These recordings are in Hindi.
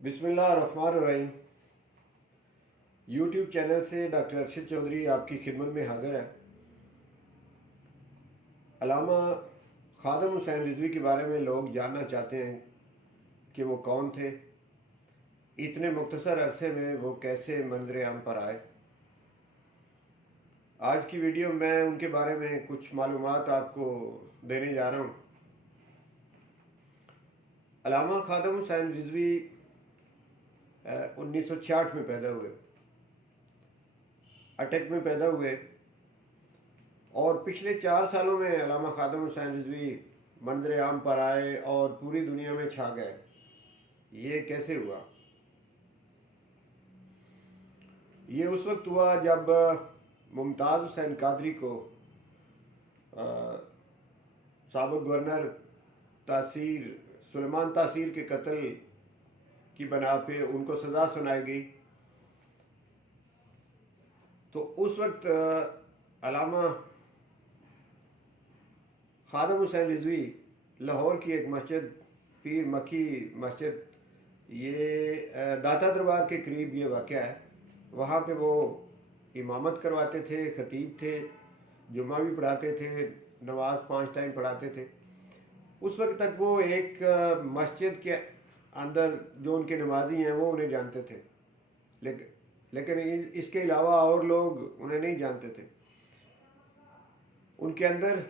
बिस्मिल्लाहिर्रहमानिर्रहीम। यूट्यूब चैनल से डॉक्टर अरशद चौधरी आपकी खिदमत में हाजिर है। अल्लामा खादम हुसैन रिजवी के बारे में लोग जानना चाहते हैं कि वो कौन थे, इतने मुख्तसर अरसे में वो कैसे मंजर आम पर आए। आज की वीडियो में उनके बारे में कुछ मालूमात आपको देने जा रहा हूँ। अल्लामा खादम हुसैन रिजवी 1966 में पैदा हुए, अटक में पैदा हुए और पिछले 4 सालों में अल्लामा खादम हुसैन रिजवी मंजर आम पर आए और पूरी दुनिया में छा गए। ये कैसे हुआ? ये उस वक्त हुआ जब मुमताज़ हुसैन कादरी को साबिक़ गवर्नर तासीर सुलेमान तासीर के कत्ल की बना पे उनको सज़ा सुनाई गई। तो उस वक्त अल्लामा खादम हुसैन रिजवी लाहौर की एक मस्जिद, पीर मक्की मस्जिद, ये दाता दरबार के करीब ये वाक़या है। वहाँ पे वो इमामत करवाते थे, ख़तीब थे, जुम्मा भी पढ़ाते थे, नमाज 5 टाइम पढ़ाते थे। उस वक्त तक वो एक मस्जिद के अंदर जो उनके नमाजी हैं वो उन्हें जानते थे, लेकिन इसके अलावा और लोग उन्हें नहीं जानते थे। उनके अंदर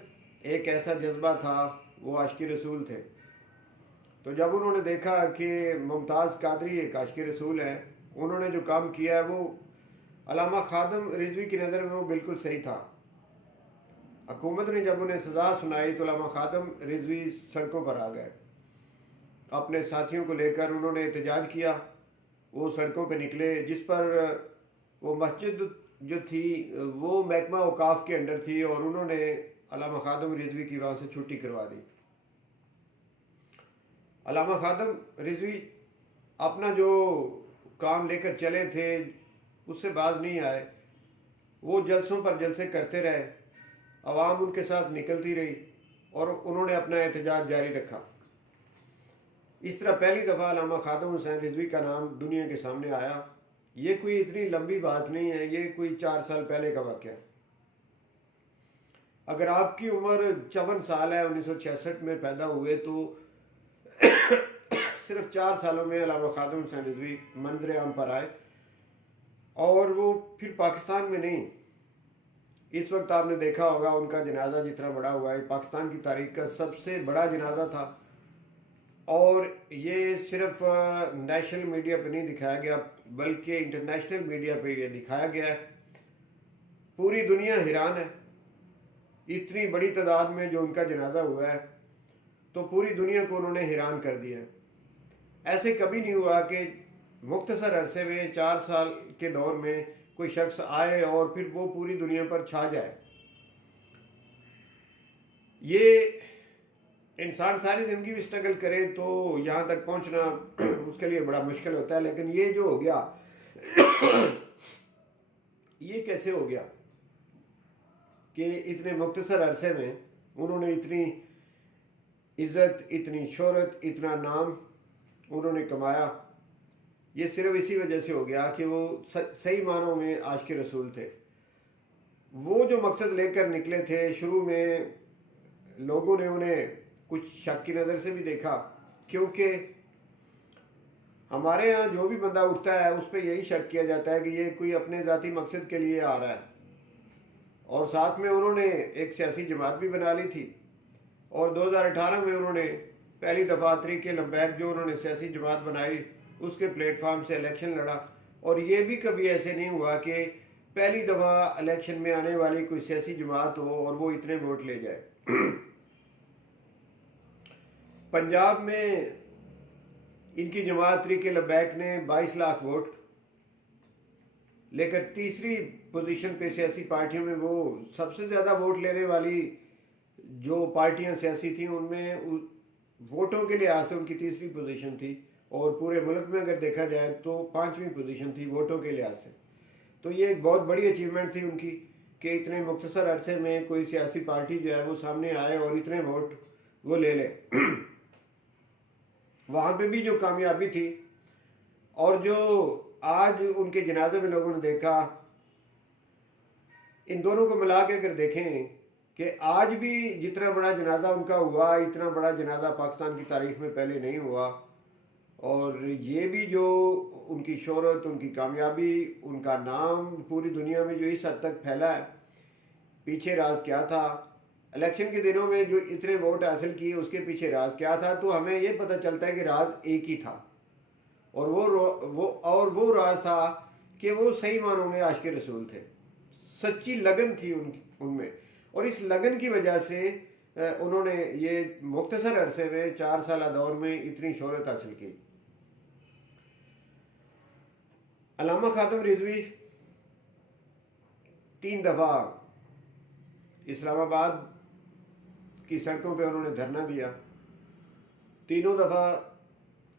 एक ऐसा जज्बा था, वो आशिक़ रसूल थे। तो जब उन्होंने देखा कि मुमताज़ कादरी एक आशिक़ रसूल है, उन्होंने जो काम किया है वो अल्लामा खादम रिजवी की नज़र में वो बिल्कुल सही था। हुकूमत ने जब उन्हें सज़ा सुनाई तो अल्लामा खादम रिजवी सड़कों पर आ गए। अपने साथियों को लेकर उन्होंने एहतजाज किया। वो सड़कों पे निकले, जिस पर वो मस्जिद जो थी वो महकमा औकाफ के अंडर थी और उन्होंने अल्लामा खादम रिजवी की वहाँ से छुट्टी करवा दी। अल्लामा खादम रिजवी अपना जो काम लेकर चले थे उससे बाज नहीं आए। वो जलसों पर जलसे करते रहे, आवाम उनके साथ निकलती रही और उन्होंने अपना एहतजाज जारी रखा। इस तरह पहली दफ़ा अल्लामा खादम हुसैन रिजवी का नाम दुनिया के सामने आया। ये कोई इतनी लंबी बात नहीं है, ये कोई 4 साल पहले का वाक़या है। अगर आपकी उम्र 54 साल है, 1966 में पैदा हुए, तो सिर्फ 4 सालों में अल्लामा खादम हुसैन रिजवी मंजर आम पर आए। और वो फिर पाकिस्तान में नहीं, इस वक्त आपने देखा होगा उनका जनाजा जितना बड़ा हुआ है, पाकिस्तान की तारीख का सबसे बड़ा जनाजा था। और ये सिर्फ नेशनल मीडिया पे नहीं दिखाया गया, बल्कि इंटरनेशनल मीडिया पे ये दिखाया गया है। पूरी दुनिया हैरान है, इतनी बड़ी तादाद में जो उनका जनाजा हुआ है, तो पूरी दुनिया को उन्होंने हैरान कर दिया। ऐसे कभी नहीं हुआ कि मुख्तसर अरसे में 4 साल के दौर में कोई शख्स आए और फिर वो पूरी दुनिया पर छा जाए। ये इंसान सारी ज़िंदगी भी स्ट्रगल करे तो यहाँ तक पहुँचना उसके लिए बड़ा मुश्किल होता है। लेकिन ये जो हो गया ये कैसे हो गया कि इतने मुख्तसर अरसे में उन्होंने इतनी इज़्ज़त, इतनी शोहरत, इतना नाम उन्होंने कमाया। ये सिर्फ इसी वजह से हो गया कि वो सही मानों में आशिक़ रसूल थे। वो जो मकसद लेकर निकले थे, शुरू में लोगों ने उन्हें कुछ शक की नज़र से भी देखा, क्योंकि हमारे यहाँ जो भी बंदा उठता है उस पर यही शक किया जाता है कि ये कोई अपने ज़ाती मकसद के लिए आ रहा है। और साथ में उन्होंने एक सियासी जमात भी बना ली थी और 2018 में उन्होंने पहली दफ़ा तरीक़े लब्बैक जो उन्होंने सियासी जमात बनाई उसके प्लेटफार्म से इलेक्शन लड़ा। और ये भी कभी ऐसे नहीं हुआ कि पहली दफ़ा इलेक्शन में आने वाली कोई सियासी जमात हो और वो इतने वोट ले जाए। पंजाब में इनकी जमात तरीक़े लब्बैक ने 22 लाख वोट लेकर तीसरी पोजीशन पे सियासी पार्टियों में, वो सबसे ज़्यादा वोट लेने वाली जो पार्टियां सियासी थी उनमें वोटों के लिहाज से उनकी तीसरी पोजीशन थी। और पूरे मुल्क में अगर देखा जाए तो 5वीं पोजीशन थी वोटों के लिहाज से। तो ये एक बहुत बड़ी अचीवमेंट थी उनकी कि इतने मुख्तसर अरसे में कोई सियासी पार्टी जो है वो सामने आए और इतने वोट वो ले ले। वहाँ पे भी जो कामयाबी थी और जो आज उनके जनाजे में लोगों ने देखा, इन दोनों को मिला के अगर देखें कि आज भी जितना बड़ा जनाजा उनका हुआ, इतना बड़ा जनाजा पाकिस्तान की तारीख में पहले नहीं हुआ। और ये भी जो उनकी शोहरत, उनकी कामयाबी, उनका नाम पूरी दुनिया में जो इस हद तक फैला है, पीछे राज क्या था? इलेक्शन के दिनों में जो इतने वोट हासिल किए उसके पीछे राज क्या था? तो हमें ये पता चलता है कि राज एक ही था, और वो राज था कि वो सही मानों में आशिक़ रसूल थे। सच्ची लगन थी उनमें, और इस लगन की वजह से उन्होंने ये मुख्तसर अरसे में 4 साल दौर में इतनी शोहरत हासिल की। अल्लामा खातम रिजवी 3 दफ़ा इस्लामाबाद की सड़कों पे उन्होंने धरना दिया। तीनों दफ़ा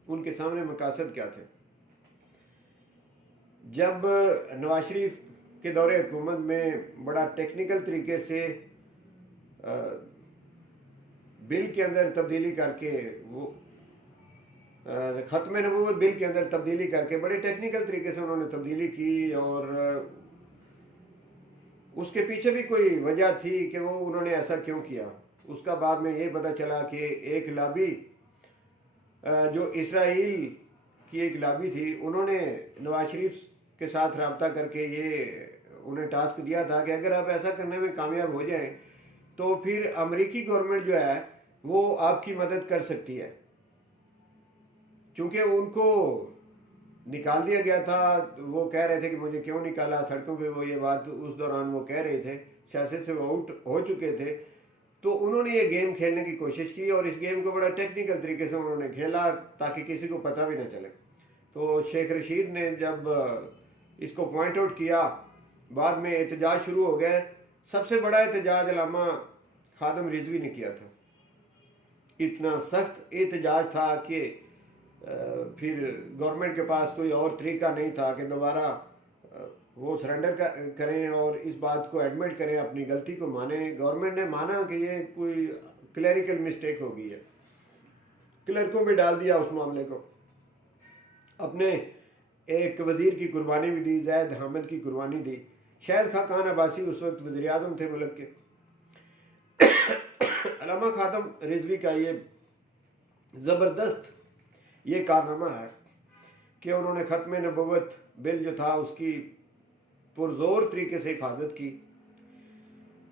उनके सामने मकासद क्या थे? जब नवाज शरीफ के दौरे हुकूमत में बड़ा टेक्निकल तरीके से बिल के अंदर तब्दीली करके, वो ख़त्म नबूवत बिल के अंदर तब्दीली करके बड़े टेक्निकल तरीके से उन्होंने तब्दीली की, और उसके पीछे भी कोई वजह थी कि वो उन्होंने ऐसा क्यों किया। उसका बाद में ये पता चला कि एक लॉबी, जो इसराइल की एक लॉबी थी, उन्होंने नवाज शरीफ के साथ रब्ता करके ये उन्हें टास्क दिया था कि अगर आप ऐसा करने में कामयाब हो जाएं तो फिर अमेरिकी गवर्नमेंट जो है वो आपकी मदद कर सकती है। चूँकि उनको निकाल दिया गया था, वो कह रहे थे कि मुझे क्यों निकाला, सड़कों पे वो ये बात उस दौरान वो कह रहे थे, सियासत से वो आउट हो चुके थे। तो उन्होंने ये गेम खेलने की कोशिश की, और इस गेम को बड़ा टेक्निकल तरीके से उन्होंने खेला ताकि किसी को पता भी ना चले। तो शेख रशीद ने जब इसको पॉइंट आउट किया, बाद में एहतजाज शुरू हो गए। सबसे बड़ा एहतजाज अल्लामा खातम रिजवी ने किया था। इतना सख्त एहतजाज था कि फिर गवर्नमेंट के पास कोई और तरीका नहीं था कि दोबारा वो सरेंडर करें और इस बात को एडमिट करें, अपनी गलती को माने। गवर्नमेंट ने माना कि ये कोई क्लरिकल मिस्टेक हो गई है, क्लर्कों में डाल दिया उस मामले को, अपने एक वजीर की कुर्बानी भी दी, जैद हामिद की कुर्बानी दी। शाहिद खान अब्बासी उस वक्त वज़ीर आज़म थे मुल्क के। अल्लामा खातम रिजवी का ये ज़बरदस्त ये कारनामा है कि उन्होंने ख़त्म नबूवत बिल जो था उसकी पुरजोर तरीके से हिफाजत की।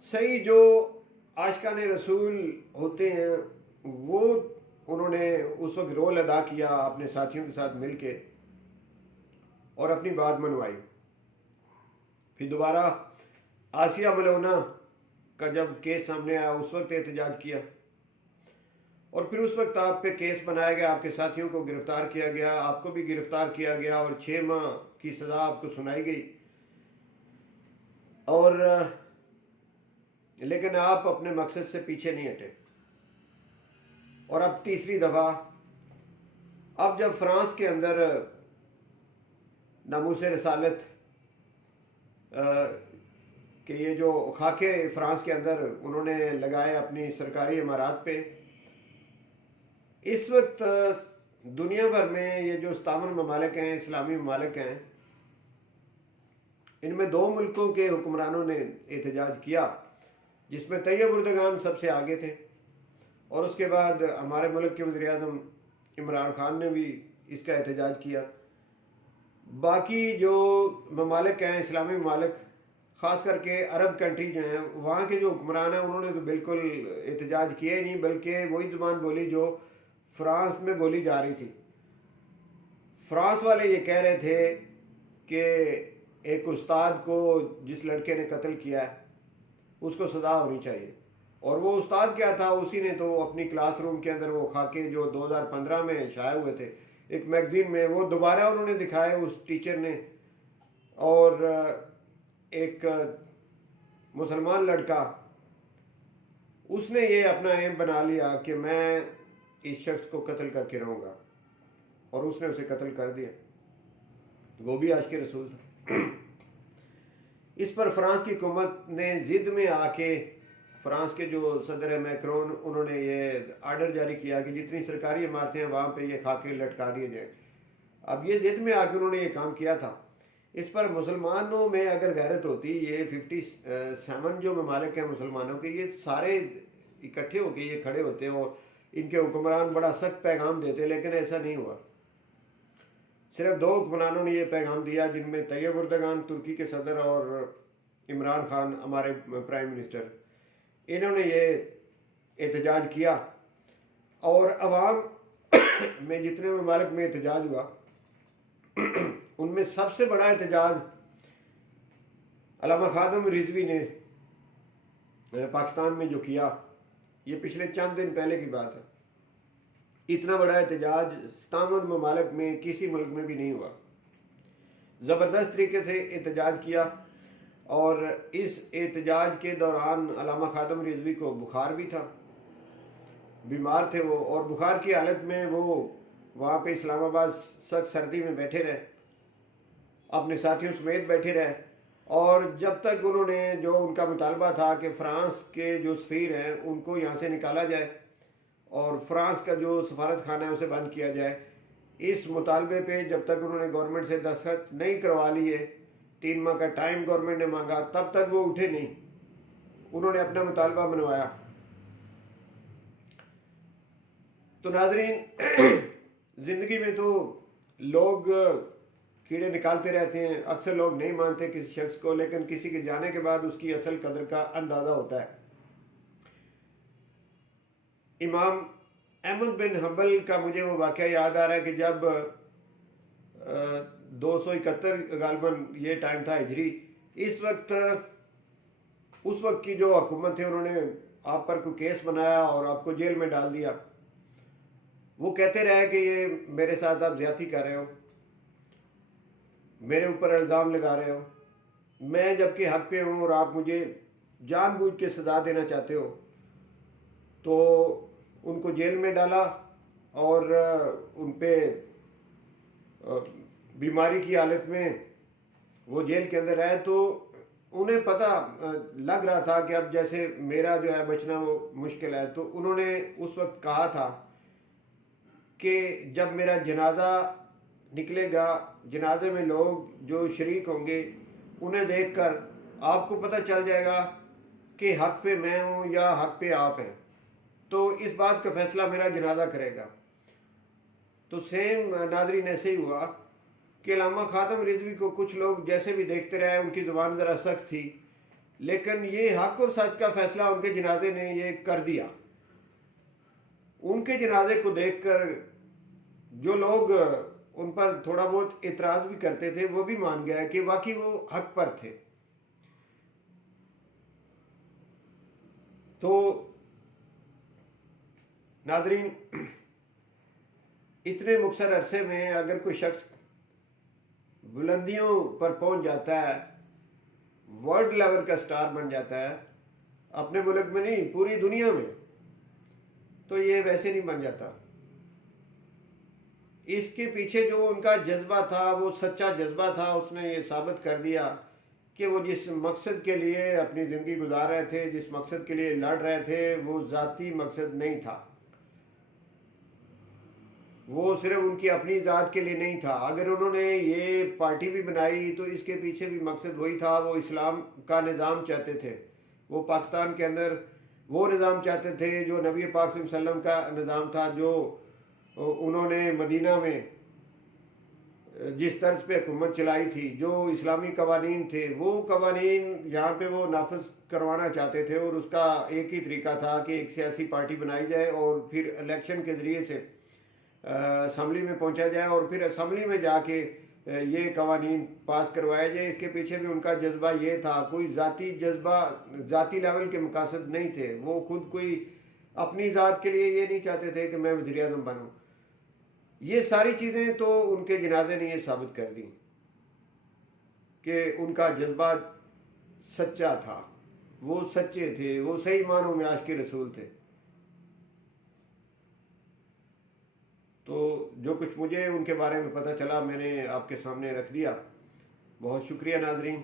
सही जो आशिकाने रसूल होते हैं वो उन्होंने उस वक्त रोल अदा किया अपने साथियों के साथ मिल के, और अपनी बात मनवाई। फिर दोबारा आसिया मलौना का जब केस सामने आया उस वक्त एहतजाज किया, और फिर उस वक्त आप पे केस बनाया गया, आपके साथियों को गिरफ्तार किया गया, आपको भी गिरफ्तार किया गया, और 6 माह की सज़ा आपको सुनाई गई। और लेकिन आप अपने मकसद से पीछे नहीं हटे। और अब तीसरी दफ़ा, अब जब फ्रांस के अंदर नामूस रसालत कि ये जो खाके फ्रांस के अंदर उन्होंने लगाए अपनी सरकारी इमारत पे, इस वक्त दुनिया भर में ये जो 57 ममालिक हैं, इस्लामी ममालिक हैं, इनमें 2 मुल्कों के हुक्मरानों ने एहतजाज किया, जिसमें तैयब उर्दगान सबसे आगे थे, और उसके बाद हमारे मुल्क के वज़ीर आज़म इमरान खान ने भी इसका एहतजाज किया। बाकी जो ममालिक हैं, इस्लामी ममालिक, ख़ास करके अरब कंट्री जो हैं, वहाँ के जो हुक्मरान हैं उन्होंने तो बिल्कुल एहतजाज किया ही नहीं, बल्कि वही ज़ुबान बोली जो फ्रांस में बोली जा रही थी। फ्रांस वाले ये कह रहे थे कि एक उस्ताद को जिस लड़के ने कत्ल किया है उसको सज़ा होनी चाहिए, और वो उस्ताद क्या था, उसी ने तो अपनी क्लासरूम के अंदर वो खाके जो 2015 में शाये हुए थे एक मैगजीन में, वो दोबारा उन्होंने दिखाए उस टीचर ने। और एक मुसलमान लड़का, उसने ये अपना एम बना लिया कि मैं इस शख्स को कत्ल करके रहूँगा, और उसने उसे कत्ल कर दिया। वो भी आशिक़ रसूल था। इस पर फ्रांस की हुकूमत ने ज़िद में आके, फ्रांस के जो सदर है मैक्रोन, उन्होंने ये आर्डर जारी किया कि जितनी सरकारी इमारतें हैं वहाँ पे ये खाके लटका दिए जाए। अब ये जिद में आकर उन्होंने ये काम किया था। इस पर मुसलमानों में अगर गैरत होती, ये 57 जो ममालिक हैं मुसलमानों के, ये सारे इकट्ठे होकर ये खड़े होते और इनके हुक्मरान बड़ा सख्त पैगाम देते, लेकिन ऐसा नहीं हुआ। सिर्फ 2 हुक्मरानों ने ये पैगाम दिया, जिनमें तैयब उर्दगान तुर्की के सदर और इमरान खान हमारे प्राइम मिनिस्टर, इन्होंने ये एहतजाज किया। और अवाम में जितने ममालिक में एहतजाज हुआ उनमें सबसे बड़ा एहतजाज अल्लामा खादम रिजवी ने पाकिस्तान में जो किया, ये पिछले चंद दिन पहले की बात है। इतना बड़ा एहतजाज 57 ममालिक में किसी मुल्क में भी नहीं हुआ। ज़बरदस्त तरीके से एहतजाज किया और इस एहतजाज के दौरान अल्लामा खादम रिजवी को बुखार भी था, बीमार थे वो, और बुखार की हालत में वो वहाँ पे इस्लामाबाद सख्त सर्दी में बैठे रहे, अपने साथियों समेत बैठे रहे। और जब तक उन्होंने जो उनका मुतालबा था कि फ़्रांस के जो सफ़ीर हैं उनको यहाँ से निकाला जाए और फ़्रांस का जो सफारत खाना है उसे बंद किया जाए, इस मुतालबे पे जब तक उन्होंने गवर्नमेंट से दस्तखत नहीं करवा लिए, 3 माह का टाइम गवर्नमेंट ने मांगा, तब तक वो उठे नहीं। उन्होंने अपना मुतालबा मनवाया। तो नाज़रीन, ज़िंदगी में तो लोग कीड़े निकालते रहते हैं। अक्सर लोग नहीं मानते किसी शख्स को, लेकिन किसी के जाने के बाद उसकी असल कदर का अंदाज़ा होता है। इमाम अहमद बिन हंबल का मुझे वो वाक़या याद आ रहा है कि जब 271 गालबन ये टाइम था हिजरी, इस वक्त उस वक्त की जो हुकूमत थी उन्होंने आप पर कोई केस बनाया और आपको जेल में डाल दिया। वो कहते रहे कि ये मेरे साथ आप ज्यादती कर रहे हो, मेरे ऊपर इल्ज़ाम लगा रहे हो, मैं जबकि हक पे हूँ और आप मुझे जानबूझ के सज़ा देना चाहते हो। तो उनको जेल में डाला और उन पे बीमारी की हालत में वो जेल के अंदर रहे। तो उन्हें पता लग रहा था कि अब जैसे मेरा जो है बचना वो मुश्किल है। तो उन्होंने उस वक्त कहा था कि जब मेरा जनाजा निकलेगा, जनाजे में लोग जो शरीक होंगे उन्हें देखकर आपको पता चल जाएगा कि हक पे मैं हूँ या हक पे आप हैं, तो इस बात का फैसला मेरा जनाजा करेगा। तो सेम नाज़रीन ऐसे ही हुआ कि अल्लामा खादम रिजवी को कुछ लोग जैसे भी देखते रहे, उनकी ज़ुबान ज़रा सख्त थी, लेकिन ये हक और सच का फैसला उनके जनाजे ने ये कर दिया। उनके जनाजे को देखकर जो लोग उन पर थोड़ा बहुत इतराज़ भी करते थे वो भी मान गए कि वाकई वो हक पर थे। तो नाज़रीन, इतने मुख्तर अरसे में अगर कोई शख्स बुलंदियों पर पहुंच जाता है, वर्ल्ड लेवल का स्टार बन जाता है, अपने मुल्क में नहीं पूरी दुनिया में, तो ये वैसे नहीं बन जाता। इसके पीछे जो उनका जज्बा था वो सच्चा जज्बा था। उसने ये साबित कर दिया कि वो जिस मकसद के लिए अपनी ज़िंदगी गुजार रहे थे, जिस मकसद के लिए लड़ रहे थे, वो ज़ाती मकसद नहीं था, वो सिर्फ उनकी अपनी ज़ात के लिए नहीं था। अगर उन्होंने ये पार्टी भी बनाई तो इसके पीछे भी मकसद वही था। वो इस्लाम का निज़ाम चाहते थे, वो पाकिस्तान के अंदर वो निज़ाम चाहते थे जो नबी पाक सल्लल्लाहु अलैहि वसल्लम का निज़ाम था, जो उन्होंने मदीना में जिस तर्ज पे हुकूमत चलाई थी, जो इस्लामी कवानीन थे, वो कवानीन यहाँ पे वो नाफिज करवाना चाहते थे। और उसका एक ही तरीका था कि एक सियासी पार्टी बनाई जाए और फिर इलेक्शन के ज़रिए से असम्बली में पहुँचा जाए और फिर असम्बली में जाके ये कवानीन पास करवाया जाए। इसके पीछे भी उनका जज्बा ये था, कोई ज़ाती जज्बा, ज़ाती लेवल के मकासद नहीं थे। वो खुद कोई अपनी ज़ात के लिए ये नहीं चाहते थे कि मैं वज़ीर आज़म बनूँ। ये सारी चीज़ें तो उनके जनाजे ने ये साबित कर दी कि उनका जज्बा सच्चा था, वो सच्चे थे, वो सही मानों में आशिक़ रसूल थे। तो जो कुछ मुझे उनके बारे में पता चला मैंने आपके सामने रख दिया। बहुत शुक्रिया नाज़रीन।